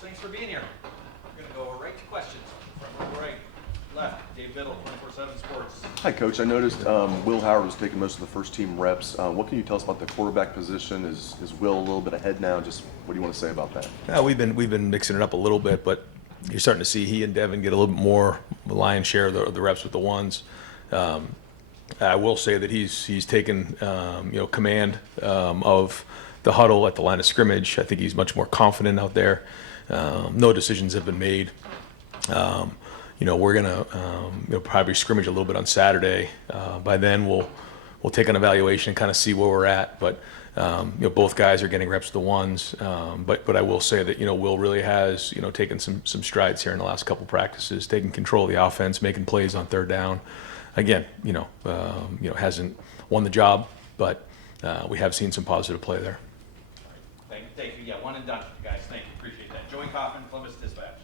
Thanks for being here. We're going to go right to questions. Front row right, left, Dave Biddle, 24/7 Sports. Hi, Coach. I noticed Will Howard was taking most of the first team reps. What can you tell us about the quarterback position? Is Will a little bit ahead now? Just what do you want to say about that? Yeah, we've been mixing it up a little bit, but you're starting to see he and Devin get a little bit more lion's share of the reps with the ones. I will say that he's taken command of the huddle at the line of scrimmage. I think he's much more confident out there. No decisions have been made. We're gonna probably scrimmage a little bit on Saturday. By then we'll take an evaluation and kind of see where we're at. But both guys are getting reps with the ones. But I will say that Will really has taken some strides here in the last couple practices, taking control of the offense, making plays on third down. Again, hasn't won the job, but we have seen some positive play there. Thank you. Yeah, one and done, guys. Thank you. Appreciate that. Joey Kaufman, Columbus Dispatch.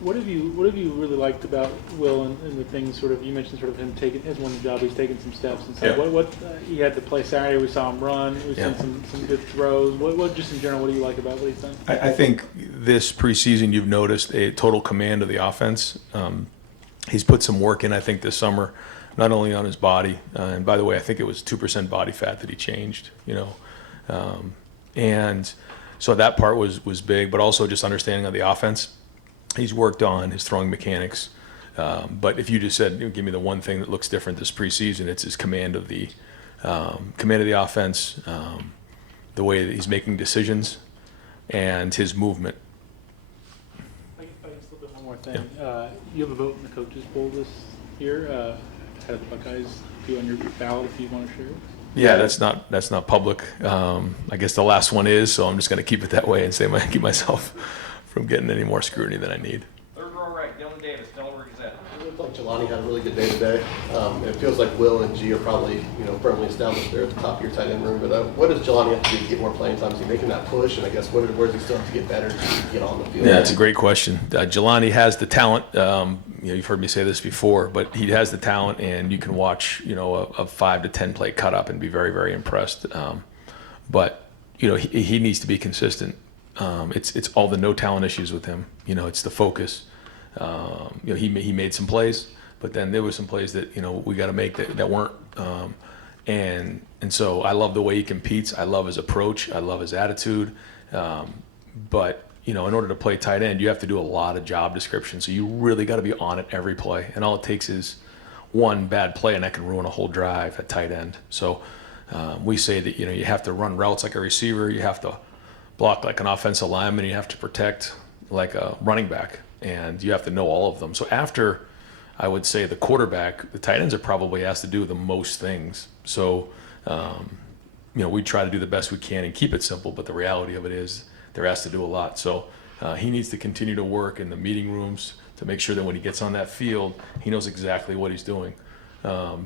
What have you really liked about Will and the things sort of you mentioned sort of him taking his one job, he's taken some steps and stuff. Yeah. What he had to play Saturday, we saw him run, we've Yeah. seen some good throws. What just in general, what do you like about what he's done? I think this preseason you've noticed a total command of the offense. He's put some work in, I think, this summer, not only on his body, and by the way, I think it was 2% body fat that he changed, and so that part was big, but also just understanding of the offense. He's worked on his throwing mechanics, but if you just said, give me the one thing that looks different this preseason, it's his command of the offense, the way that he's making decisions, and his movement. If I can slip in one more thing. You have a vote in the coaches poll this year. How did the Buckeyes do on your ballot if you want to share it? Yeah, that's not public. I guess the last one is, so I'm just going to keep it that way and keep myself from getting any more scrutiny than I need. Third row right, Dylan Davis, Delaware Gazette. It looked like Jelani had a really good day today. It feels like Will and G are probably firmly established there at the top of your tight end room. But what does Jelani have to do to get more playing time? Is he making that push? And I guess where does he still have to get better to get on the field? Yeah, it's a great question. Jelani has the talent. You've heard me say this before, but he has the talent, and you can watch a 5 to 10 play cut up and be very, very impressed. But he needs to be consistent. It's all the no talent issues with him. It's the focus. He made some plays, but then there were some plays that we got to make that weren't. And so I love the way he competes. I love his approach. I love his attitude. But in order to play tight end, you have to do a lot of job description. So you really got to be on it every play. And all it takes is one bad play, and that can ruin a whole drive at tight end. So we say that you have to run routes like a receiver. You have to block like an offensive lineman. You have to protect like a running back, and you have to know all of them. So after, I would say, the quarterback, the tight ends are probably asked to do the most things. So we try to do the best we can and keep it simple, but the reality of it is they're asked to do a lot. So he needs to continue to work in the meeting rooms to make sure that when he gets on that field, he knows exactly what he's doing,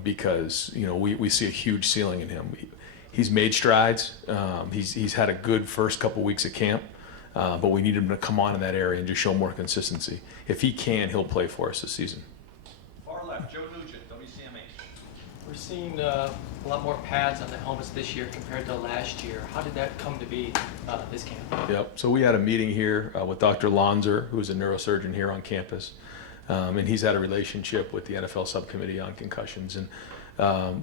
because we see a huge ceiling in him. He's made strides. He's had a good first couple weeks at camp, but we need him to come on in that area and just show more consistency. If he can, he'll play for us this season. Far left, Joe Nugent, WCMH. We're seeing a lot more pads on the helmets this year compared to last year. How did that come to be this camp? Yep. So we had a meeting here with Dr. Lonzer, who's a neurosurgeon here on campus, and he's had a relationship with the NFL subcommittee on concussions, and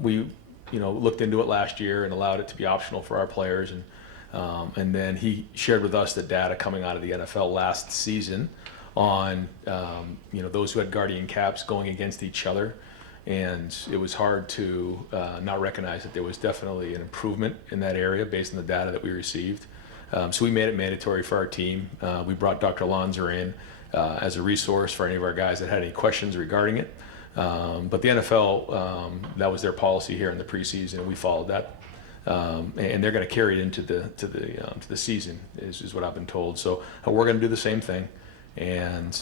we looked into it last year and allowed it to be optional for our players, and then he shared with us the data coming out of the NFL last season on those who had guardian caps going against each other, and it was hard to not recognize that there was definitely an improvement in that area based on the data that we received. So we made it mandatory for our team. We brought Dr. Lonzer in as a resource for any of our guys that had any questions regarding it. But the NFL, that was their policy here in the preseason, and we followed that. And they're going to carry it into the season, is what I've been told. So we're going to do the same thing. And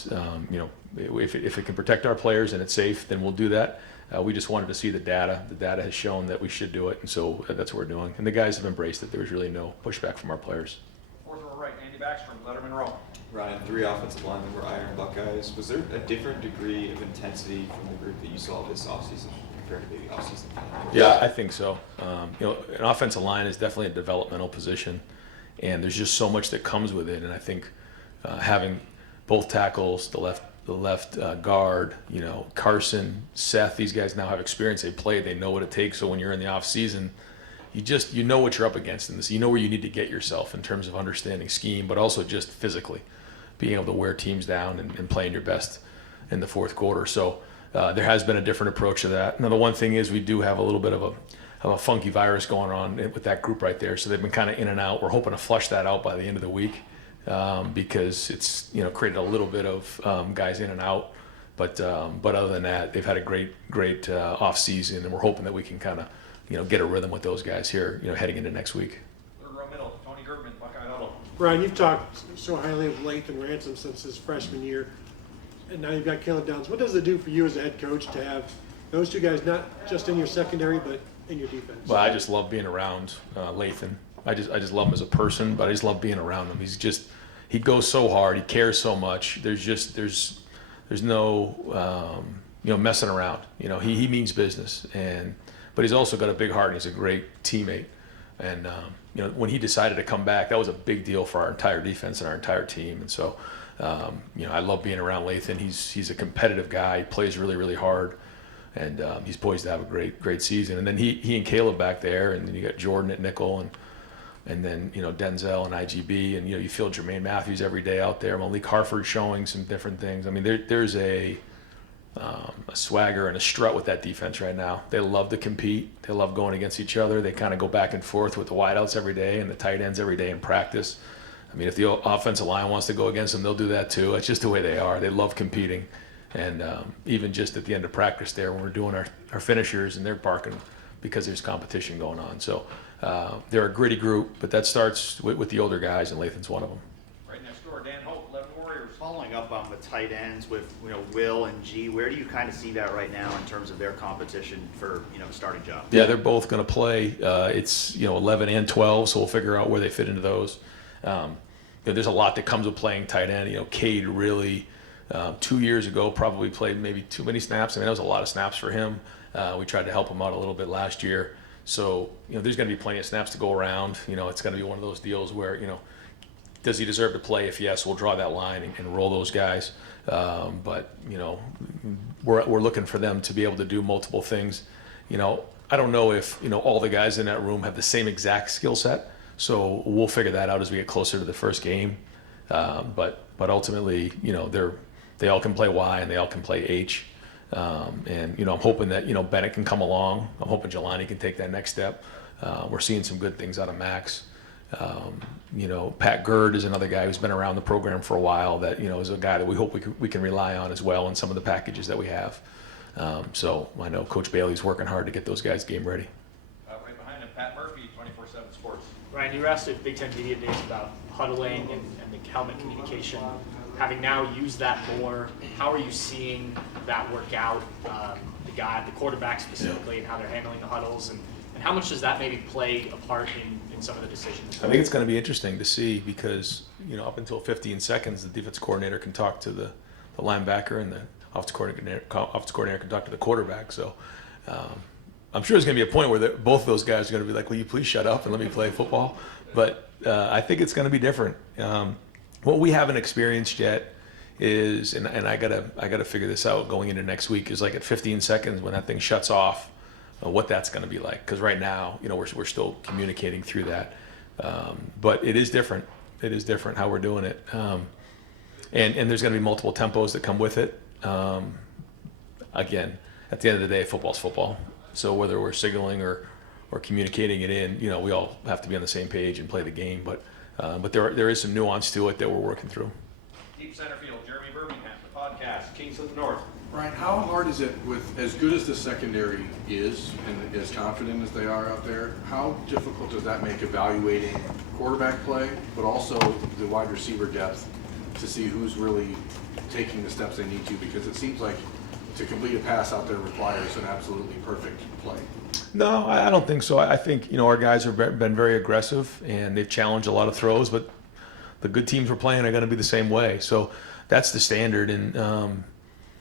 if it can protect our players and it's safe, then we'll do that. We just wanted to see the data. The data has shown that we should do it, and so that's what we're doing. And the guys have embraced it. There was really no pushback from our players. Fourth row right, Andy Backstrom, Letterman Row. Ryan, 3 offensive linemen were Iron Buckeyes. Was there a different degree of intensity from the group that you saw this offseason compared to maybe offseason? Yeah, I think so. An offensive line is definitely a developmental position, and there's just so much that comes with it. And I think having both tackles, the left guard, Carson, Seth, these guys now have experience. They played, they know what it takes. So when you're in the off season, you know what you're up against in this. You know where you need to get yourself in terms of understanding scheme, but also just physically being able to wear teams down and playing your best in the fourth quarter. So there has been a different approach to that. Now the one thing is we do have a little bit of a funky virus going on with that group right there. So they've been kind of in and out. We're hoping to flush that out by the end of the week because it's created a little bit of guys in and out. But other than that, they've had a great off season, and we're hoping that we can kind of get a rhythm with those guys here heading into next week. Third row middle, Tony Gertman, Buckeye Huddle. Brian, you've talked so highly of Lathan Ransom since his freshman year, and now you've got Caleb Downs. What does it do for you as a head coach to have those two guys not just in your secondary but in your defense? Well, I just love being around Lathan. I just love him as a person, but I just love being around him. He goes so hard. He cares so much. There's no messing around. He means business, but he's also got a big heart and he's a great teammate. And when he decided to come back, that was a big deal for our entire defense and our entire team. And so I love being around Lathan. He's a competitive guy. He plays really, really hard. And he's poised to have a great season. And then he and Caleb back there, and then you got Jordan at nickel, and then Denzel and IGB, and you feel Jermaine Matthews every day out there. Malik Harford showing some different things. I mean, there's a swagger and a strut with that defense right now. They love to compete. They love going against each other. They kind of go back and forth with the wideouts every day and the tight ends every day in practice. I mean, if the offensive line wants to go against them, they'll do that too. It's just the way they are. They love competing. And even just at the end of practice there, when we're doing our finishers, and they're barking because there's competition going on. So they're a gritty group, but that starts with the older guys, and Lathan's one of them. Right next door, Dan Hope, 11 Warriors. Following up on the tight ends with Will and G, where do you kind of see that right now in terms of their competition for starting job? Yeah, they're both going to play. It's 11 and 12, so we'll figure out where they fit into those. There's a lot that comes with playing tight end. Cade really 2 years ago probably played maybe too many snaps. I mean, that was a lot of snaps for him. We tried to help him out a little bit last year. So, there's going to be plenty of snaps to go around. It's going to be one of those deals where, does he deserve to play? If yes, we'll draw that line and roll those guys. But we're looking for them to be able to do multiple things. I don't know if, all the guys in that room have the same exact skill set. So we'll figure that out as we get closer to the first game. But ultimately, they all can play Y and they all can play H. And I'm hoping that Bennett can come along. I'm hoping Jelani can take that next step. We're seeing some good things out of Max. Pat Gerd is another guy who's been around the program for a while. That is a guy that we hope we can rely on as well in some of the packages that we have. So I know Coach Bailey's working hard to get those guys game ready. Right behind him, Pat Murphy, 24/7 Sports. Ryan, you were asked at Big Ten Media Days about huddling and the helmet communication. Having now used that more, how are you seeing that work out? The quarterback specifically, and how they're handling the huddles, and how much does that maybe play a part in some of the decisions? I think it's going to be interesting to see because up until 15 seconds, the defense coordinator can talk to the linebacker, and the offensive coordinator can talk to the quarterback. So I'm sure there's going to be a point where both those guys are going to be like, "Will you please shut up and let me play football?" But I think it's going to be different. What we haven't experienced yet is, and I gotta figure this out going into next week, is like at 15 seconds when that thing shuts off, what that's going to be like. Because right now, we're still communicating through that, but it is different. It is different how we're doing it, and there's going to be multiple tempos that come with it. Again, at the end of the day, football's football. So whether we're signaling or communicating it in, we all have to be on the same page and play the game. But there is some nuance to it that we're working through. Deep center field, Jeremy Birmingham, the podcast, Kings of the North. Ryan, how hard is it with as good as the secondary is and as confident as they are out there, how difficult does that make evaluating quarterback play, but also the wide receiver depth to see who's really taking the steps they need to? Because it seems like to complete a pass out there requires an absolutely perfect play. No, I don't think so. I think our guys have been very aggressive and they've challenged a lot of throws, but the good teams we're playing are going to be the same way. So that's the standard. And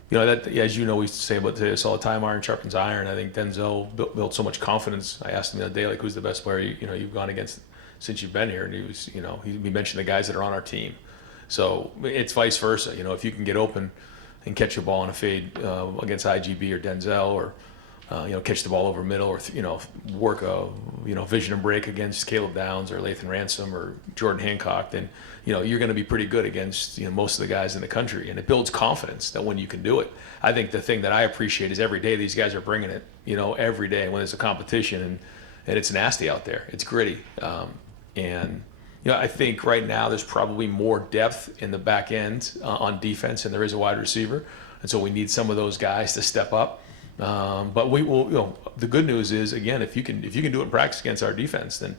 that, as we say about this all the time, iron sharpens iron. I think Denzel built so much confidence. I asked him the other day, like, who's the best player you've gone against since you've been here? And he was, he mentioned the guys that are on our team. So it's vice versa. You know, if you can get open and catch a ball on a fade against IGB or Denzel, or you know, catch the ball over middle, or you know, work a vision and break against Caleb Downs or Lathan Ransom or Jordan Hancock, then you know you're going to be pretty good against most of the guys in the country, and it builds confidence that when you can do it. I think the thing that I appreciate is every day these guys are bringing it. Every day when there's a competition and it's nasty out there, it's gritty, and I think right now there's probably more depth in the back end on defense than there is a wide receiver, and so we need some of those guys to step up. But we will. The good news is, again, if you can do it in practice against our defense, then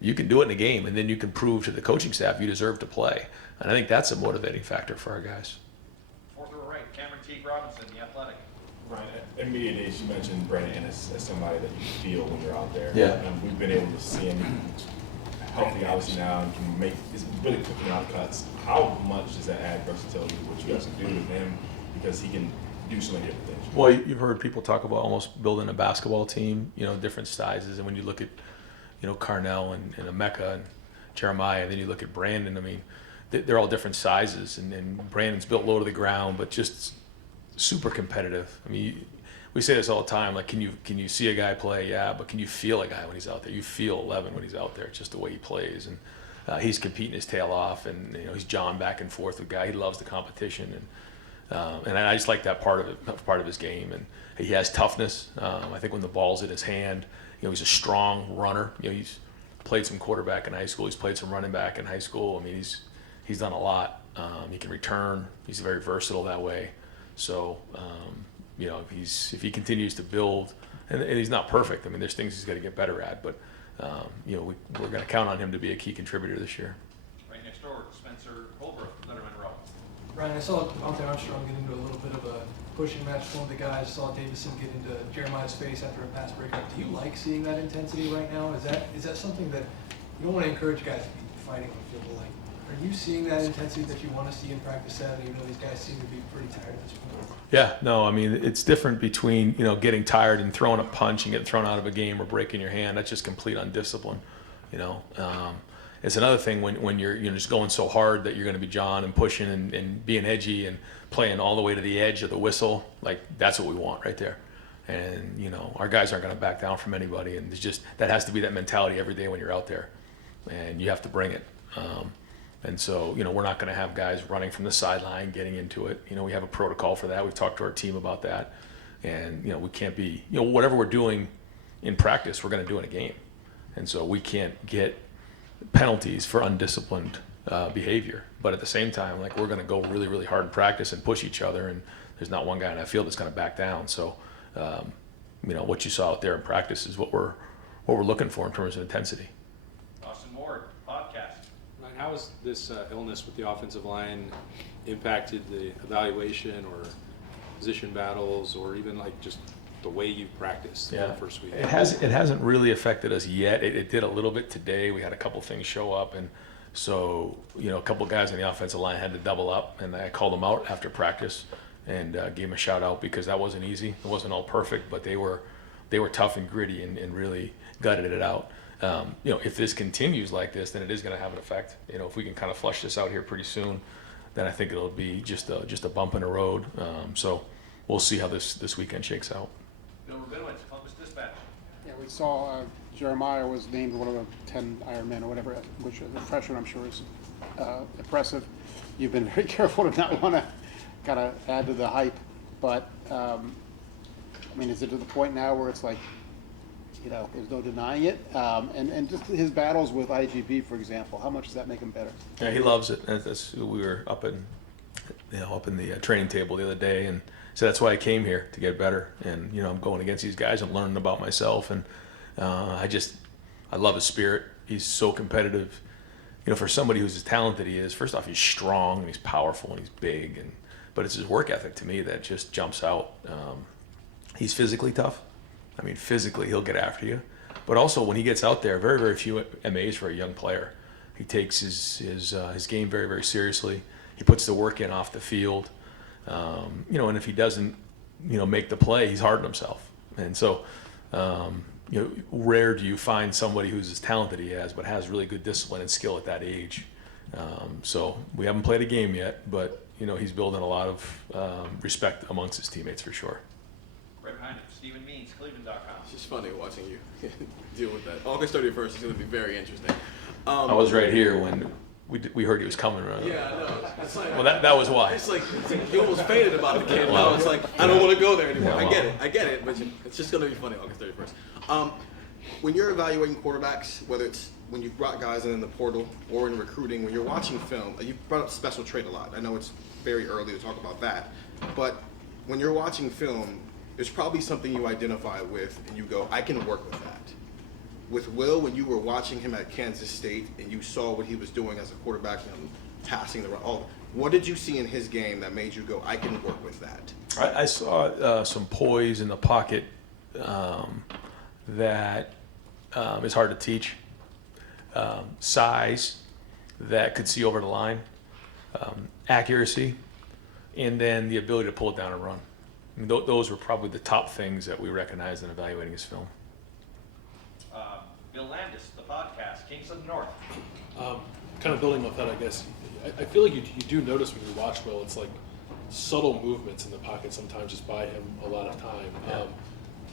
you can do it in a game, and then you can prove to the coaching staff you deserve to play. And I think that's a motivating factor for our guys. Fourth row right, Cameron Teague Robinson, the Athletic. Right. In media days, you mentioned Brandon as somebody that you feel when you're out there. Yeah. And we've been able to see him healthy, obviously now, and can is really cooking out cuts. How much does that add versatility to what you guys can do with him? Because he can do so many different things. Well, you've heard people talk about almost building a basketball team, different sizes. And when you look at, Carnell and Emeka and Jeremiah, and then you look at Brandon, I mean, they're all different sizes. And Brandon's built low to the ground, but just super competitive. I mean, we say this all the time, like, can you see a guy play? Yeah, but can you feel a guy when he's out there? You feel 11 when he's out there. It's just the way he plays. And he's competing his tail off, and he's jawing back and forth with a guy. He loves the competition. And I just like that part of his game, and he has toughness. I think when the ball's in his hand, he's a strong runner. He's played some quarterback in high school. He's played some running back in high school. I mean, he's done a lot. He can return. He's very versatile that way. So if he continues to build, and he's not perfect. I mean, there's things he's got to get better at, but we're going to count on him to be a key contributor this year. Right next door, Spencer Holbrook, Letterman row. Ryan, I saw Dante Armstrong get into a little bit of a pushing match with one of the guys. Saw Davison get into Jeremiah's face after a pass breakup. Do you like seeing that intensity right now? Is that something that you don't want to encourage guys to be fighting on the field? Like, are you seeing that intensity that you want to see in practice Saturday? Even though these guys seem to be pretty tired at this point. Yeah, no, I mean, it's different between getting tired and throwing a punch and getting thrown out of a game or breaking your hand. That's just complete undiscipline. It's another thing when you're just going so hard that you're going to be jawing and pushing and being edgy and playing all the way to the edge of the whistle. Like, that's what we want right there. And our guys aren't going to back down from anybody, and that has to be that mentality every day when you're out there, and you have to bring it. And so we're not going to have guys running from the sideline getting into it. We have a protocol for that. We've talked to our team about that, and we can't be whatever we're doing in practice, we're going to do in a game, and so we can't get penalties for undisciplined behavior. But at the same time, like, we're going to go really, really hard in practice and push each other, and there's not one guy on that field that's going to back down. So, what you saw out there in practice is what we're looking for in terms of intensity. Austin Ward, podcast. Ryan, how has this illness with the offensive line impacted the evaluation or position battles, or even like just the way you practiced in the first week? It hasn't really affected us yet. It did a little bit today. We had a couple things show up, and so a couple guys on the offensive line had to double up, and I called them out after practice and gave them a shout out, because that wasn't easy. It wasn't all perfect, but they were tough and gritty and really gutted it out. If this continues like this, then it is going to have an effect. If we can kind of flush this out here pretty soon, then I think it'll be just a bump in the road. So we'll see how this weekend shakes out. Bill Rabinowitz, Columbus Dispatch. Yeah, we saw Jeremiah was named one of the 10 Ironmen or whatever, which as a freshman I'm sure is impressive. You've been very careful to not want to kind of add to the hype, but is it to the point now where it's like, there's no denying it? And just his battles with IGB, for example, how much does that make him better? Yeah, he loves it. We were up in the training table the other day, and so that's why I came here, to get better. And I'm going against these guys and learning about myself, and I love his spirit. He's so competitive. For somebody who's as talented he is, first off, he's strong and he's powerful and he's big, but it's his work ethic to me that just jumps out. He's physically tough. Physically he'll get after you, but also when he gets out there, very, very few MAs for a young player. He takes his game very, very seriously. He puts the work in off the field. And if he doesn't, make the play, he's hard on himself. And so, rare do you find somebody who's as talented he has, but has really good discipline and skill at that age. So we haven't played a game yet, but he's building a lot of respect amongst his teammates for sure. Right behind him, Stephen Means, Cleveland.com. It's just funny watching you deal with that. August 31st is going to be very interesting. I was right here when we heard he was coming. Right? Yeah, I know. It's like, Well, that was why. It's like you almost fainted about the kid. Wow. Now it's like, I don't want to go there anymore. Yeah, I get it, but it's just going to be funny August 31st. When you're evaluating quarterbacks, whether it's when you've brought guys in the portal or in recruiting, when you're watching film, you brought up special trait a lot. I know it's very early to talk about that, but when you're watching film, there's probably something you identify with and you go, I can work with that. With Will, when you were watching him at Kansas State and you saw what he was doing as a quarterback and passing the run, what did you see in his game that made you go, I can work with that? I saw some poise in the pocket that is hard to teach. Size that could see over the line, accuracy, and then the ability to pull it down and run. I mean, those were probably the top things that we recognized in evaluating his film. Bill Landis, the podcast, Kings of the North. Kind of building off that, I guess, I feel like you do notice when you watch Will, it's like subtle movements in the pocket sometimes just buy him a lot of time. Yeah.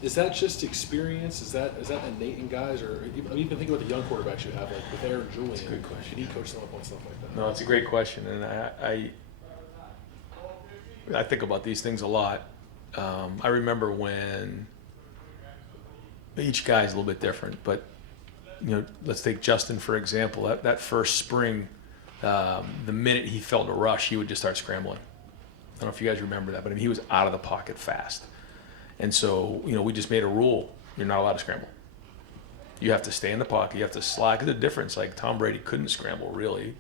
Is that just experience? Is that innate in guys? Or even think about the young quarterbacks you have, like with Aaron Julian. That's a good question. Should he coach them up on stuff like that? No, it's a great question, and I think about these things a lot. I remember when each guy's a little bit different, but let's take Justin for example. That first spring, the minute he felt a rush, he would just start scrambling. I don't know if you guys remember that, but I mean, he was out of the pocket fast. And so, we just made a rule. You're not allowed to scramble. You have to stay in the pocket. You have to slide. Because the difference, like Tom Brady couldn't scramble really.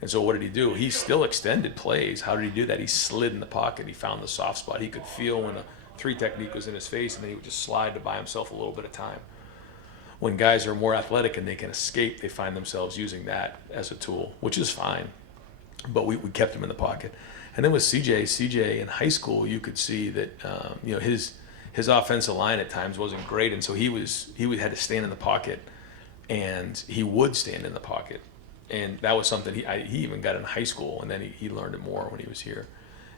And so what did he do? He still extended plays. How did he do that? He slid in the pocket. He found the soft spot. He could feel when the 3 technique was in his face, and then he would just slide to buy himself a little bit of time. When guys are more athletic and they can escape, they find themselves using that as a tool, which is fine. But we kept him in the pocket. And then with CJ in high school, you could see that his offensive line at times wasn't great, and so he had to stand in the pocket, and he would stand in the pocket, and that was something he even got in high school, and then he learned it more when he was here.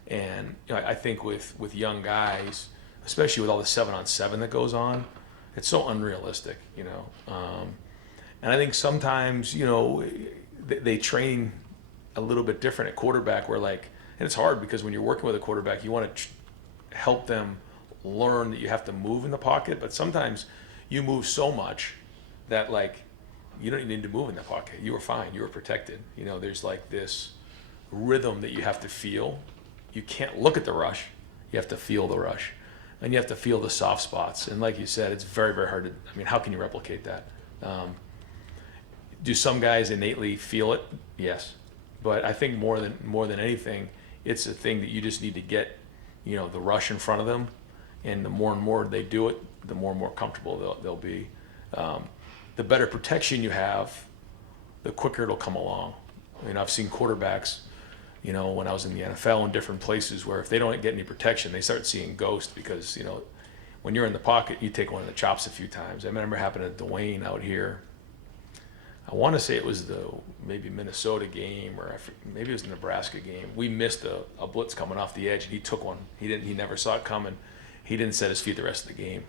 And I think with young guys, especially with all the 7-on-7 that goes on, it's so unrealistic, and I think sometimes they train a little bit different at quarterback, where and it's hard because when you're working with a quarterback, you want to help them learn that you have to move in the pocket, but sometimes you move so much that you don't need to move in the pocket. You were fine. You were protected. There's this rhythm that you have to feel. You can't look at the rush. You have to feel the rush, and you have to feel the soft spots. And like you said, it's very, very hard to. I mean, how can you replicate that? Do some guys innately feel it? Yes, but I think more than anything, it's a thing that you just need to get, the rush in front of them. And the more and more they do it, the more and more comfortable they'll be. The better protection you have, the quicker it'll come along. I've seen quarterbacks, when I was in the NFL in different places, where if they don't get any protection, they start seeing ghosts because, when you're in the pocket, you take one of the chops a few times. I remember it happened to Dwayne out here. I want to say it was the maybe Minnesota game, or maybe it was the Nebraska game. We missed a blitz coming off the edge, and he took one. He never saw it coming. He didn't set his feet the rest of the game.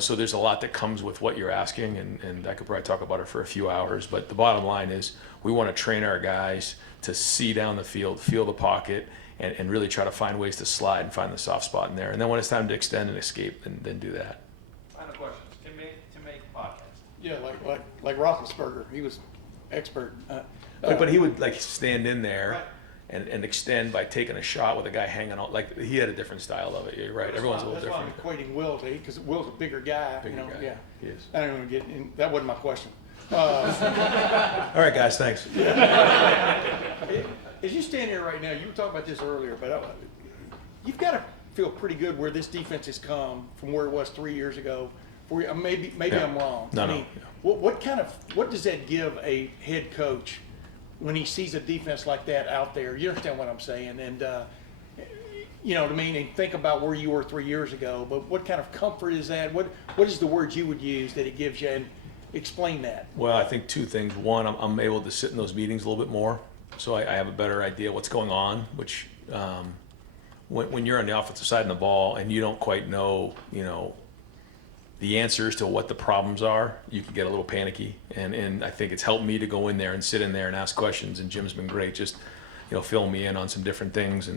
So there's a lot that comes with what you're asking, and I could probably talk about it for a few hours, but the bottom line is we want to train our guys to see down the field, feel the pocket, and really try to find ways to slide and find the soft spot in there. And then when it's time to extend and escape, then do that. Final questions. To make podcast. Yeah, like Roethlisberger, he was expert. But he would stand in there. Right. And extend by taking a shot with a guy hanging out. He had a different style of it. You're right. Everyone's a little different. That's why I'm equating Will to, because Will's a bigger guy. Guy. Yeah. He is. I don't even get in. That wasn't my question. All right, guys. Thanks. As you stand here right now, you were talking about this earlier, but you've got to feel pretty good where this defense has come from where it was 3 years ago. Maybe Yeah. I'm wrong. No. What does that give a head coach when he sees a defense like that out there? You understand what I'm saying? And and think about where you were 3 years ago. But what kind of comfort is that? What is the word you would use that it gives you? Explain that. Well, I think two things. One, I'm able to sit in those meetings a little bit more, so I have a better idea what's going on. Which, when you're on the offensive side of the ball and you don't quite know, the answers to what the problems are, you can get a little panicky. And I think it's helped me to go in there and sit in there and ask questions. And Jim's been great, just filling me in on some different things,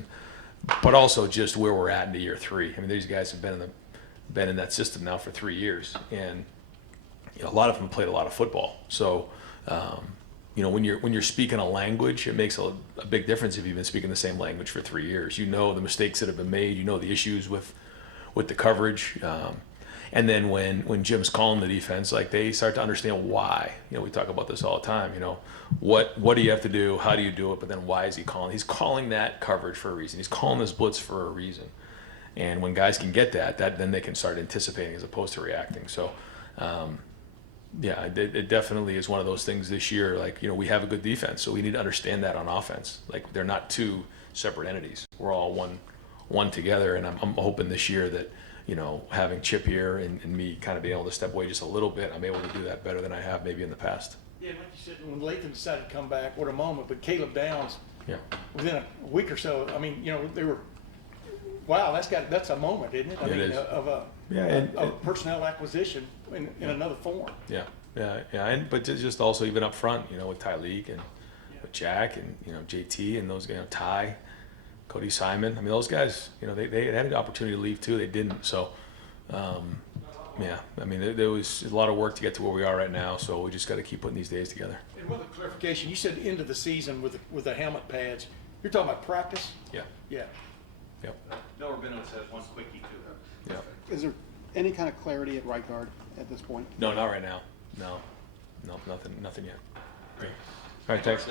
but also just where we're at into year 3. I mean, these guys have been in that system now for 3 years, and a lot of them played a lot of football. So, when you're speaking a language, it makes a big difference if you've been speaking the same language for 3 years. You know the mistakes that have been made. You know the issues with the coverage. And then when Jim's calling the defense, like, they start to understand why. We talk about this all the time. What do you have to do? How do you do it? But then why is he calling? He's calling that coverage for a reason. He's calling this blitz for a reason. And when guys can get that then they can start anticipating as opposed to reacting. So, yeah, it definitely is one of those things this year. Like, we have a good defense, so we need to understand that on offense. Like, they're not two separate entities. We're all one together. And I'm hoping this year that, having Chip here and me kind of being able to step away just a little bit, I'm able to do that better than I have maybe in the past. Yeah, like you said, when Lathan decided to come back, what a moment. But Caleb Downs, Yeah. within a week or so, I mean, they were, wow, that's a moment, isn't it? I It mean, is. of personnel acquisition in another form. Yeah. But just also even up front, with Tyleek and with Jack and JT and those guys, Ty, Cody Simon. I mean, those guys, they had an opportunity to leave too. They didn't. So, yeah. I mean, there was a lot of work to get to where we are right now. So we just got to keep putting these days together. And with a clarification, you said end of the season with the helmet pads. You're talking about practice? Yeah. Yeah. Yep. Bill Rabinowitz has one quickie too. Yep. Is there any kind of clarity at right guard at this point? No, not right now. No, nothing yet. All right, thanks.